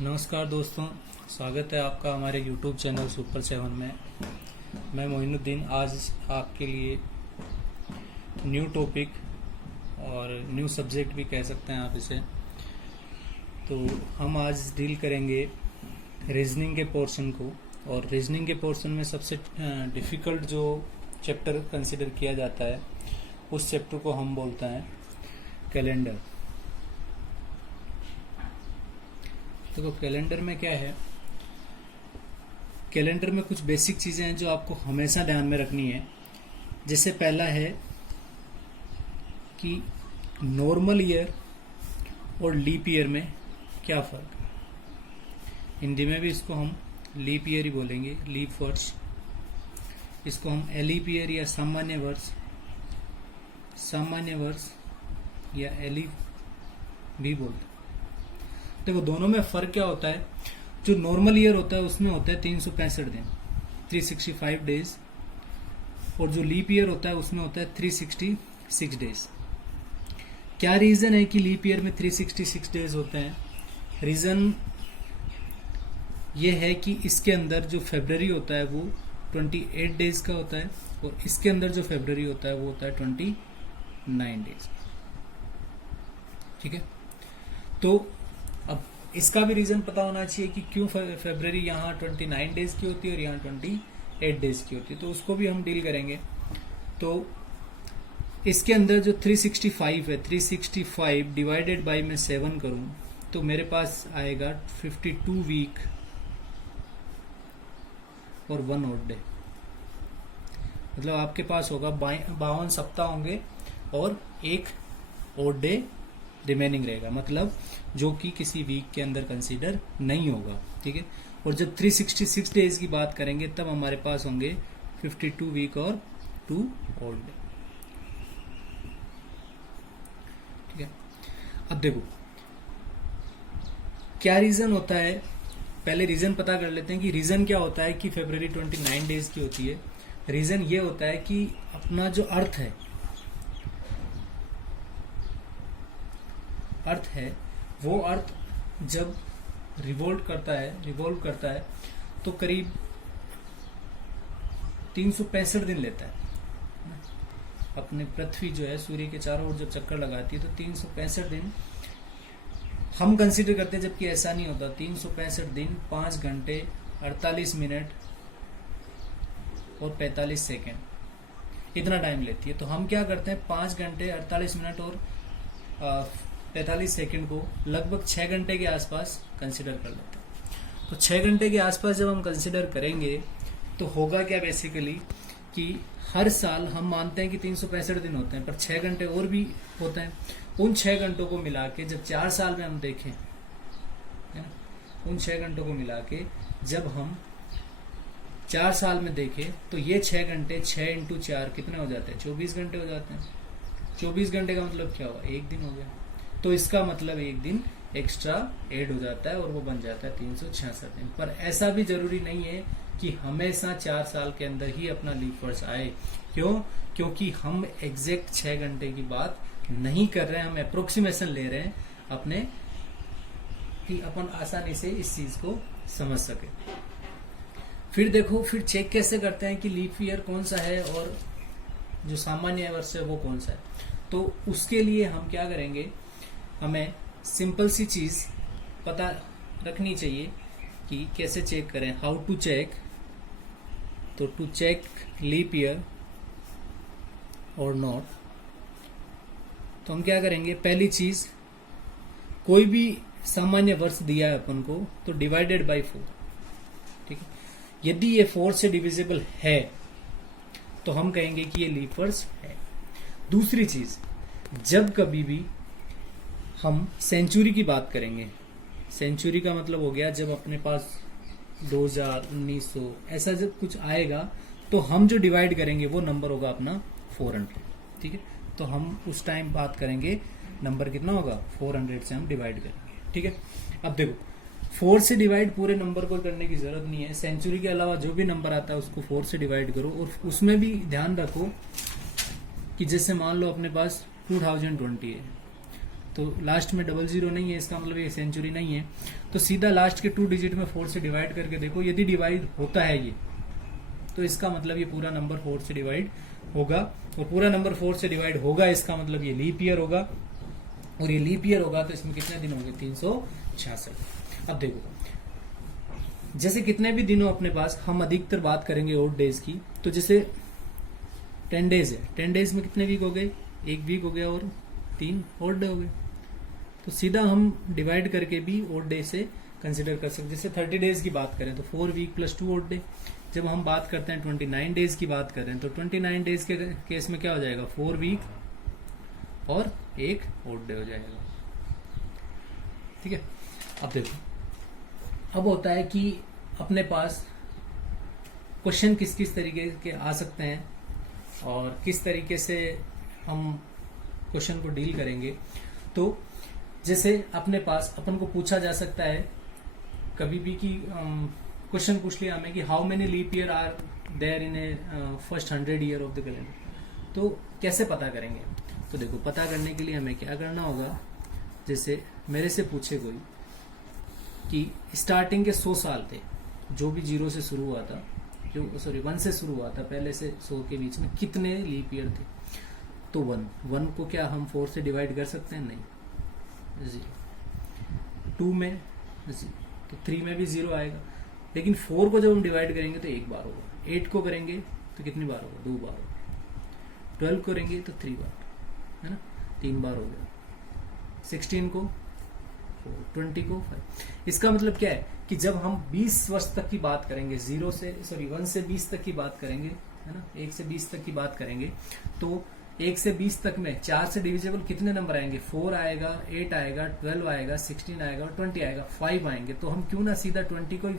नमस्कार दोस्तों, स्वागत है आपका हमारे YouTube चैनल सुपर 7 में। मैं मोइनुद्दीन आज आपके लिए न्यू टॉपिक और न्यू सब्जेक्ट भी कह सकते हैं आप इसे। तो हम आज डील करेंगे रीजनिंग के पोर्शन को, और रीजनिंग के पोर्शन में सबसे डिफ़िकल्ट जो चैप्टर कंसिडर किया जाता है उस चैप्टर को हम बोलते हैं कैलेंडर। देखो कैलेंडर में क्या है, कैलेंडर में कुछ बेसिक चीज़ें हैं जो आपको हमेशा ध्यान में रखनी है। जैसे पहला है कि नॉर्मल ईयर और लीप ईयर में क्या फ़र्क है। हिंदी में भी इसको हम लीप ईयर ही बोलेंगे, लीप वर्ष। इसको हम एलीप ईयर या सामान्य वर्ष या एलीप भी बोलते हैं। देखो दोनों में फ़र्क क्या होता है। जो नॉर्मल ईयर होता है उसमें होता है 365 दिन, 365 डेज, और जो लीप ईयर होता है उसमें होता है 366 डेज। क्या रीज़न है कि लीप ईयर में 366 डेज होते हैं? रीज़न ये है कि इसके अंदर जो फरवरी होता है वो 28 डेज का होता है, और इसके अंदर जो फरवरी होता है वो होता है 29 डेज। ठीक है, तो अब इसका भी रीज़न पता होना चाहिए कि क्यों फरवरी यहाँ 29 डेज की होती है और यहाँ 28 डेज की होती है, तो उसको भी हम डील करेंगे। तो इसके अंदर जो 365 है, 365 डिवाइडेड बाई मैं 7 करूँ तो मेरे पास आएगा 52 वीक और 1 ऑड डे। मतलब आपके पास होगा 52 सप्ताह होंगे और एक ऑड डे रिमेनिंग रहेगा, मतलब जो कि किसी वीक के अंदर कंसीडर नहीं होगा। ठीक है, और जब 366 डेज की बात करेंगे तब हमारे पास होंगे 52 वीक और 2 ऑड डे। ठीक है, अब देखो क्या रीजन होता है। पहले रीजन पता कर लेते हैं कि रीजन क्या होता है कि फरवरी 29 डेज की होती है। रीजन ये होता है कि अपना जो अर्थ है वो अर्थ जब रिवॉल्व करता है तो करीब 365 दिन लेता है। अपने पृथ्वी जो है सूर्य के चारों ओर जब चक्कर लगाती है तो 365 दिन हम कंसीडर करते हैं, जबकि ऐसा नहीं होता। 365 दिन 5 घंटे 48 मिनट और 45 सेकेंड इतना टाइम लेती है। तो हम क्या करते हैं, 5 घंटे 48 मिनट और 45 सेकंड को लगभग 6 घंटे के आसपास कंसिडर कर लेते हैं। तो 6 घंटे के आसपास जब हम कंसिडर करेंगे तो होगा क्या बेसिकली कि हर साल हम मानते हैं कि 365 दिन होते हैं, पर 6 घंटे और भी होते हैं। उन 6 घंटों को मिला के जब 4 साल में हम देखें, है ना, उन 6 घंटों को मिला के जब हम 4 साल में देखें तो ये 6 घंटे 6 इंटू 4 कितने हो जाते हैं, 24 घंटे हो जाते हैं। 24 घंटे का मतलब क्या हुआ, एक दिन हो गया। तो इसका मतलब एक दिन एक्स्ट्रा ऐड हो जाता है और वो बन जाता है 366 दिन। पर ऐसा भी जरूरी नहीं है कि हमेशा 4 साल के अंदर ही अपना लीप वर्ष आए। क्यों? क्योंकि हम एग्जैक्ट 6 घंटे की बात नहीं कर रहे हैं, हम अप्रोक्सीमेशन ले रहे हैं अपने, कि अपन आसानी से इस चीज को समझ सके। फिर देखो, फिर चेक कैसे करते हैं कि लीप ईयर कौन सा है और जो सामान्य वर्ष है वो कौन सा है। तो उसके लिए हम क्या करेंगे, हमें सिंपल सी चीज पता रखनी चाहिए कि कैसे चेक करें, हाउ टू चेक। तो टू चेक लीप ईयर और नॉट, तो हम क्या करेंगे, पहली चीज कोई भी सामान्य वर्ष दिया है अपन को तो डिवाइडेड बाय 4। ठीक है, यदि ये 4 से डिविजिबल है तो हम कहेंगे कि ये लीप वर्ष है। दूसरी चीज, जब कभी भी हम सेंचुरी की बात करेंगे, सेंचुरी का मतलब हो गया जब अपने पास 2000, 1900 ऐसा जब कुछ आएगा तो हम जो डिवाइड करेंगे वो नंबर होगा अपना 400। ठीक है, तो हम उस टाइम बात करेंगे नंबर कितना होगा, 400 से हम डिवाइड करेंगे। ठीक है, अब देखो 4 से डिवाइड पूरे नंबर को करने की जरूरत नहीं है। सेंचुरी के अलावा जो भी नंबर आता है उसको 4 से डिवाइड करो, और उसमें भी ध्यान रखो कि जैसे मान लो अपने पास 2020 है तो लास्ट में 00 नहीं है, इसका मतलब ये सेंचुरी नहीं है। तो सीधा लास्ट के 2 डिजिट में 4 से डिवाइड करके देखो, यदि डिवाइड होता है ये, तो इसका मतलब ये पूरा नंबर 4 से डिवाइड होगा, और पूरा नंबर 4 से डिवाइड होगा इसका मतलब ये लीप ईयर होगा, और ये लीप ईयर होगा तो इसमें कितने दिन होंगे? 366। अब देखो, जैसे कितने भी दिन हो अपने पास, हम अधिकतर बात करेंगे ओड डेज की। तो जैसे 10 डेज है, 10 डेज में कितने वीक हो गए? 1 वीक हो गया और 3 ओड डे हो गए। तो सीधा हम डिवाइड करके भी ओड डे से कंसिडर कर सकते। जैसे 30 डेज की बात करें तो 4 वीक प्लस 2 ओड डे। जब हम बात करते हैं 29 डेज की बात कर रहे हैं, तो 29 डेज के केस में क्या हो जाएगा? 4 वीक और 1 ओड डे हो जाएगा। ठीक है। अब देखो, अब होता है कि अपने पास क्वेश्चन किस किस तरीके के आ सकते हैं और किस तरीके से हम क्वेश्चन को डील करेंगे। तो जैसे अपने पास अपन को पूछा जा सकता है कभी भी कि क्वेश्चन पूछ लिया हमें कि how many leap year are there in a first 100 year of the calendar, तो कैसे पता करेंगे? तो देखो, पता करने के लिए हमें क्या करना होगा, जैसे मेरे से पूछे कोई कि स्टार्टिंग के 100 साल थे, जो भी 0 से शुरू हुआ था, जो 1 से शुरू हुआ था, पहले से 100 के बीच में कितने लीप ईयर थे? तो 1 को क्या हम 4 से डिवाइड कर सकते हैं? नहीं। 0 2 में 0, तो 3 में भी 0 आएगा। लेकिन 4 को जब हम डिवाइड करेंगे तो 1 बार होगा। 8 को करेंगे तो कितनी बार होगा? 2 बार होगा। 12 करेंगे तो 3 बार, है ना, 3 बार हो गया। 16 को 4, 20 को 5। इसका मतलब क्या है कि जब हम 20 वर्ष तक की बात करेंगे, 1 से 20 तक की बात करेंगे, है ना, 1 से 20 तक की बात करेंगे, तो 1 से 20 तक में 4 से डिविजिबल कितने नंबर आएंगे? 4 आएगा, 8 आएगा, 12 आएगा, 16 आएगा और 20 आएगा, 5 आएंगे। तो हम क्यों ना सीधा 20 को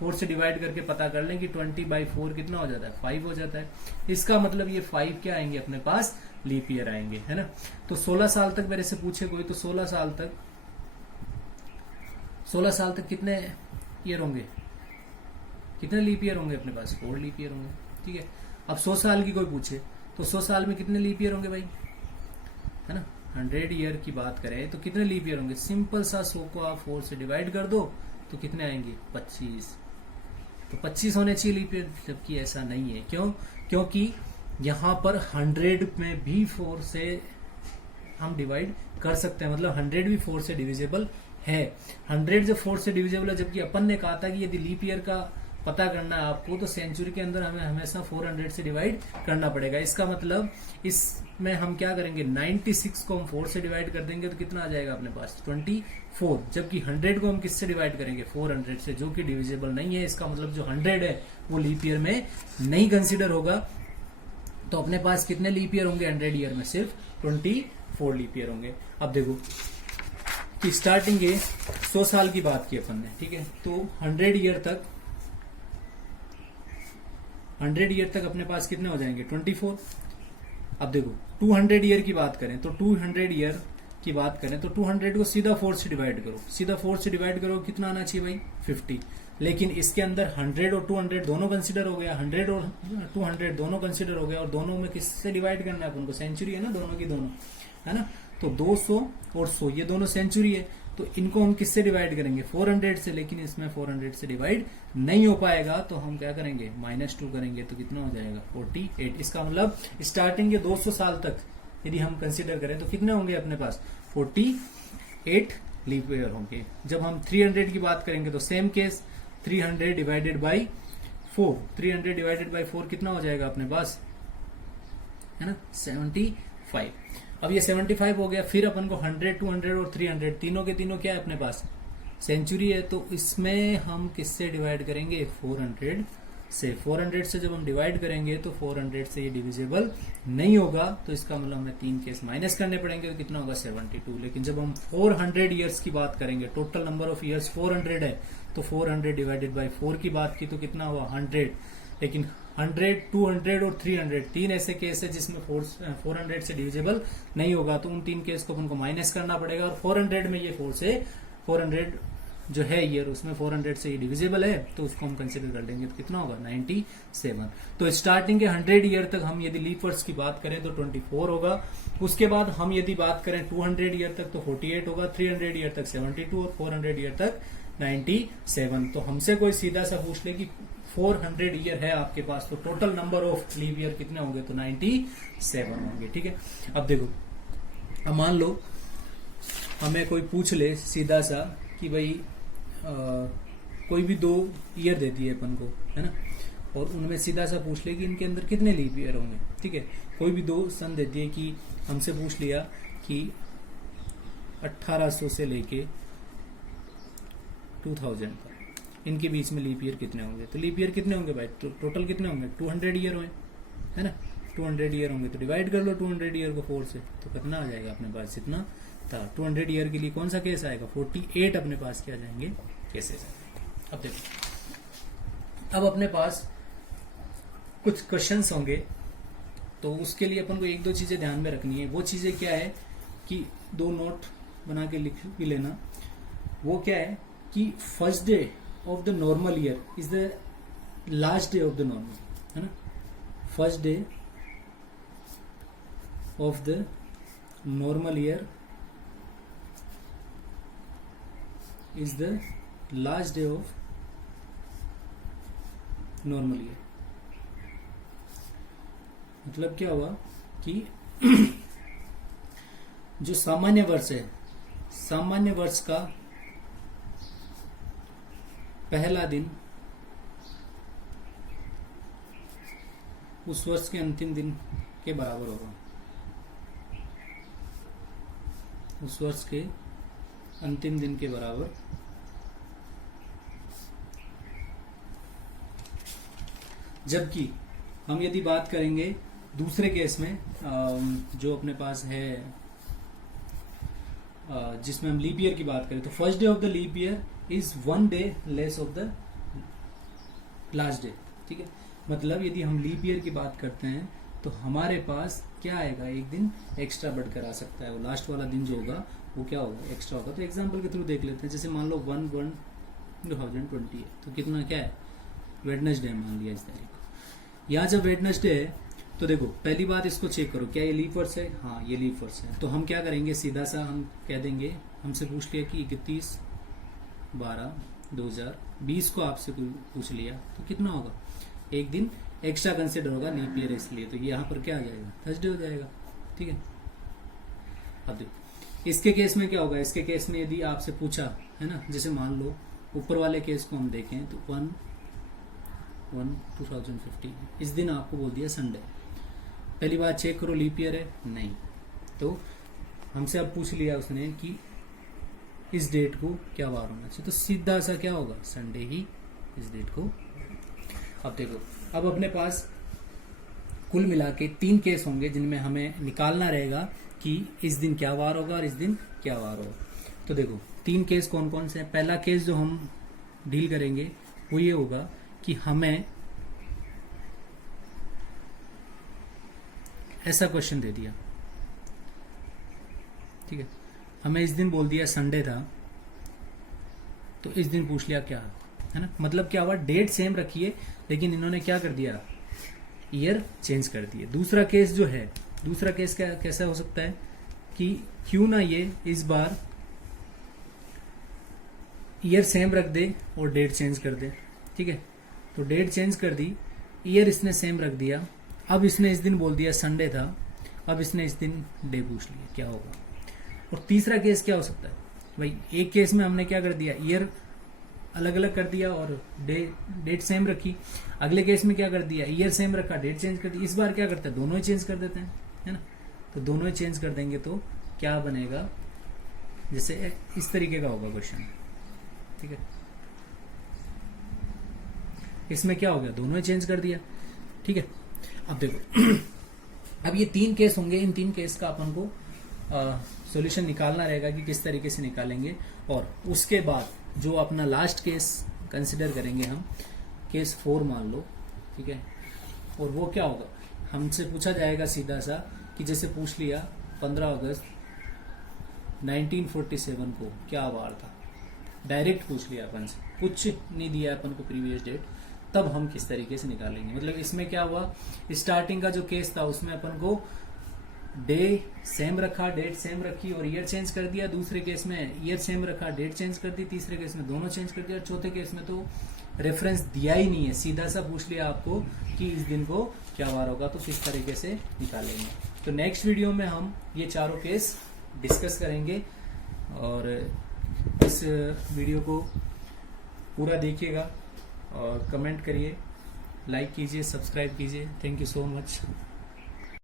4 से डिवाइड करके पता कर लें कि 20/4 कितना हो जाता है? 5 हो जाता है। इसका मतलब ये 5 क्या आएंगे अपने पास? लीप ईयर आएंगे, है ना। तो 16 साल तक मेरे से पूछे कोई, तो 16 साल तक कितने ईयर होंगे? कितने लीप ईयर होंगे अपने पास? 4 लीप ईयर होंगे। ठीक है। अब 100 साल की कोई पूछे तो 100 साल में कितने लीप ईयर होंगे भाई? है ना। 100 ईयर की बात करें तो कितने लीप ईयर होंगे? सिंपल सा 100 को आप 4 से डिवाइड कर दो तो कितने आएंगे? 25। तो 25 होने चाहिए लीप ईयर, जबकि ऐसा नहीं है। क्यों? क्योंकि यहां पर 100 में भी 4 से हम डिवाइड कर सकते हैं, मतलब 100 भी 4 से डिविजिबल है। 100 जब 4 से डिविजिबल है, जबकि अपन ने कहा था कि यदि लीप ईयर का पता करना है आपको तो सेंचुरी के अंदर हमें हमेशा 400 से डिवाइड करना पड़ेगा। इसका मतलब इसमें हम क्या करेंगे? 96 को हम 4 से डिवाइड कर देंगे तो कितना आ जाएगा अपने पास? 24। जबकि 100 को हम किससे डिवाइड करेंगे? 400 से, जो कि डिविजिबल नहीं है। इसका मतलब जो 100 है वो लीप ईयर में नहीं कंसिडर होगा। तो अपने पास कितने लीप ईयर होंगे 100 ईयर में? सिर्फ 24 लीप ईयर होंगे। अब देखो कि स्टार्टिंग के 100 साल की बात की अपन ने, ठीक है, तो 100 ईयर तक अपने पास कितने हो जाएंगे? 24। अब देखो 200 ईयर की बात करें तो 200 ईयर की बात करें तो 200 को सीधा 4 से डिवाइड करो, सीधा 4 से डिवाइड करो, कितना आना चाहिए भाई? 50। लेकिन इसके अंदर 100 और 200 दोनों कंसिडर हो गया, 100 और 200 दोनों कंसिडर हो गया, और दोनों में किससे डिवाइड करना है अपन को? सेंचुरी है ना, दोनों की दोनों, है ना। तो 200 और 100 ये दोनों सेंचुरी है, तो इनको हम किससे डिवाइड करेंगे? 400 से। लेकिन इसमें 400 से डिवाइड नहीं हो पाएगा, तो हम क्या करेंगे? -2 करेंगे, तो कितना हो जाएगा? 48। इसका मतलब स्टार्टिंग के 200 साल तक यदि हम कंसिडर करें तो कितने होंगे अपने पास? 48 लीप ईयर होंगे। जब हम 300 की बात करेंगे तो same case, 300 divided by 4, 300 divided by 4 कितना हो जाएगा अपने पास? है ना, 75। अब ये 75 हो गया। फिर अपन को 100, 200 और 300 तीनों के तीनों क्या है अपने पास? सेंचुरी है। तो इसमें हम किससे डिवाइड करेंगे? 400 से। 400 से जब हम डिवाइड करेंगे तो 400 से ये डिविजिबल नहीं होगा, तो इसका मतलब हमें 3 केस माइनस करने पड़ेंगे, तो कितना होगा? 72। लेकिन जब हम 400 ईयर्स की बात करेंगे, टोटल नंबर ऑफ ईयर्स 400 है, तो 400 डिवाइडेड बाई 4 की बात की तो कितना हुआ? 100। लेकिन 100, 200 और 300 तीन ऐसे केस है जिसमें 400 से डिविजिबल नहीं होगा, तो उन 3 केस को अपन को माइनस करना पड़ेगा। और 400 में ये 400 जो है ईयर उसमें 400 से डिविजिबल है तो उसको हम कंसिडर कर लेंगे, तो कितना होगा 97। तो स्टार्टिंग के 100 ईयर तक हम यदि लीप वर्ड्स की बात करें तो 24 होगा। उसके बाद हम यदि बात करें 200 ईयर तक तो 48 होगा, 300 ईयर तक 72 और 400 ईयर तक 97। तो हमसे कोई सीधा सा पूछ ले कि 400 ईयर है आपके पास तो total number of leap year कितने होंगे, तो 97 होंगे। ठीक है, अब देखो, अब मान लो हमें कोई पूछ ले सीधा सा कि भाई कोई भी 2 ईयर दे दिए अपन को, है ना, और उनमें सीधा सा पूछ ले कि इनके अंदर कितने लीप ईयर होंगे। ठीक है, कोई भी 2 सन दे दिए कि हमसे पूछ लिया कि 1800 से लेके 2000 तक इनके बीच में लीप ईयर कितने होंगे। तो लीप ईयर कितने होंगे भाई, टोटल कितने होंगे, 200 ईयर होंगे, है ना, 200 ईयर होंगे। तो डिवाइड कर लो 200 ईयर को 4 से, तो कितना आ जाएगा अपने पास, जितना था 200 ईयर के लिए कौन सा केस आएगा, 48 अपने पास क्या जाएंगे केसेस। अब देखो, अब अपने पास कुछ क्वेश्चंस होंगे, तो उसके लिए अपन को 1-2 चीजें ध्यान में रखनी है। वो चीजें क्या है कि 2 नोट बना के लिख भी लेना। वो क्या है कि first day of the normal year is the last day of the normal, है ना, first day of the normal year is the last day of normal year। मतलब क्या हुआ कि जो सामान्य वर्ष है, सामान्य वर्ष का पहला दिन उस वर्ष के अंतिम दिन के बराबर होगा, उस वर्ष के अंतिम दिन के बराबर। जबकि हम यदि बात करेंगे दूसरे केस में, जो अपने पास है, जिसमें हम लीप ईयर की बात करें, तो first day of the leap year is 1 day less of the last day. ठीक है, मतलब यदि हम लीप ईयर की बात करते हैं तो हमारे पास क्या आएगा, एक दिन एक्स्ट्रा बढ़कर आ सकता है। वो लास्ट वाला दिन जो होगा वो क्या होगा, एक्स्ट्रा होगा। तो एग्जांपल के थ्रू देख लेते हैं। जैसे मान लो 1/1/2020 है, तो कितना क्या है, वेडनेसडे मान लिया इस तारीख को। यहाँ जब वेडनेसडे है तो देखो, पहली बात इसको चेक करो, क्या ये लीप वर्ष है, हाँ ये लीप वर्ष है। तो हम क्या करेंगे, सीधा सा हम कह देंगे, हमसे पूछ लिया कि 31/12/2020 को आपसे पूछ लिया तो कितना होगा, एक दिन एक्स्ट्रा कंसिडर होगा लीप ईयर, इसलिए तो यहाँ पर क्या आ जाएगा, थर्सडे हो जाएगा। ठीक है, अब देखो इसके केस में क्या होगा, इसके केस में यदि आपसे पूछा, है ना, जैसे मान लो ऊपर वाले केस को हम देखें तो 1/1/2015 इस दिन आपको बोल दिया संडे। पहली बात चेक करो लीप ईयर है, नहीं, तो हमसे अब पूछ लिया उसने कि इस डेट को क्या वार होना चाहिए, तो सीधा सा क्या होगा, संडे ही इस डेट को। अब देखो, अब अपने पास कुल मिला के 3 केस होंगे जिनमें हमें निकालना रहेगा कि इस दिन क्या वार होगा और इस दिन क्या वार होगा। तो देखो 3 केस कौन कौन से हैं। पहला केस जो हम डील करेंगे वो ये होगा कि हमें ऐसा क्वेश्चन दे दिया, ठीक है, हमें इस दिन बोल दिया संडे था, तो इस दिन पूछ लिया क्या है ना, मतलब क्या हुआ, डेट सेम रखी है लेकिन इन्होंने क्या कर दिया, ईयर चेंज कर दिए। दूसरा केस जो है, दूसरा केस कैसा हो सकता है कि क्यों ना ये इस बार ईयर सेम रख दे और डेट चेंज कर दे। ठीक है, तो डेट चेंज कर दी, ईयर इसने सेम रख दिया, अब इसने इस दिन बोल दिया संडे था, अब इसने इस दिन डे पूछ लिया, क्या होगा। और तीसरा केस क्या हो सकता है भाई, एक केस में हमने क्या कर दिया, ईयर अलग अलग कर दिया और डेट सेम रखी, अगले केस में क्या कर दिया, ईयर सेम रखा, डेट चेंज कर दी। इस बार क्या करते हैं, दोनों ही चेंज कर देते हैं, है ना, तो दोनों ही चेंज कर देंगे तो क्या बनेगा, जैसे इस तरीके का होगा क्वेश्चन। ठीक है, इसमें क्या हो गया, दोनों ही चेंज कर दिया। ठीक है, अब देखो अब ये 3 केस होंगे, इन 3 केस का अपन को सॉल्यूशन निकालना रहेगा कि किस तरीके से निकालेंगे। और उसके बाद जो अपना लास्ट केस कंसिडर करेंगे हम, केस 4 मान लो, ठीक है, और वो क्या होगा, हमसे पूछा जाएगा सीधा सा कि जैसे पूछ लिया 15 अगस्त 1947 को क्या वार था, डायरेक्ट पूछ लिया अपन से, कुछ नहीं दिया अपन को प्रीवियस डेट, तब हम किस तरीके से निकालेंगे। मतलब इसमें क्या हुआ, स्टार्टिंग का जो केस था उसमें अपन को डे सेम रखा, डेट सेम रखी और ईयर चेंज कर दिया। दूसरे केस में ईयर सेम रखा, डेट चेंज कर दी। तीसरे केस में दोनों चेंज कर दिया। और चौथे केस में तो रेफरेंस दिया ही नहीं है, सीधा सा पूछ लिया आपको कि इस दिन को क्या वार होगा, तो किस तरीके से निकालेंगे। तो नेक्स्ट वीडियो में हम ये चारों केस डिस्कस करेंगे और इस वीडियो को पूरा देखिएगा और कमेंट करिए, लाइक कीजिए, सब्सक्राइब कीजिए। Thank you so much.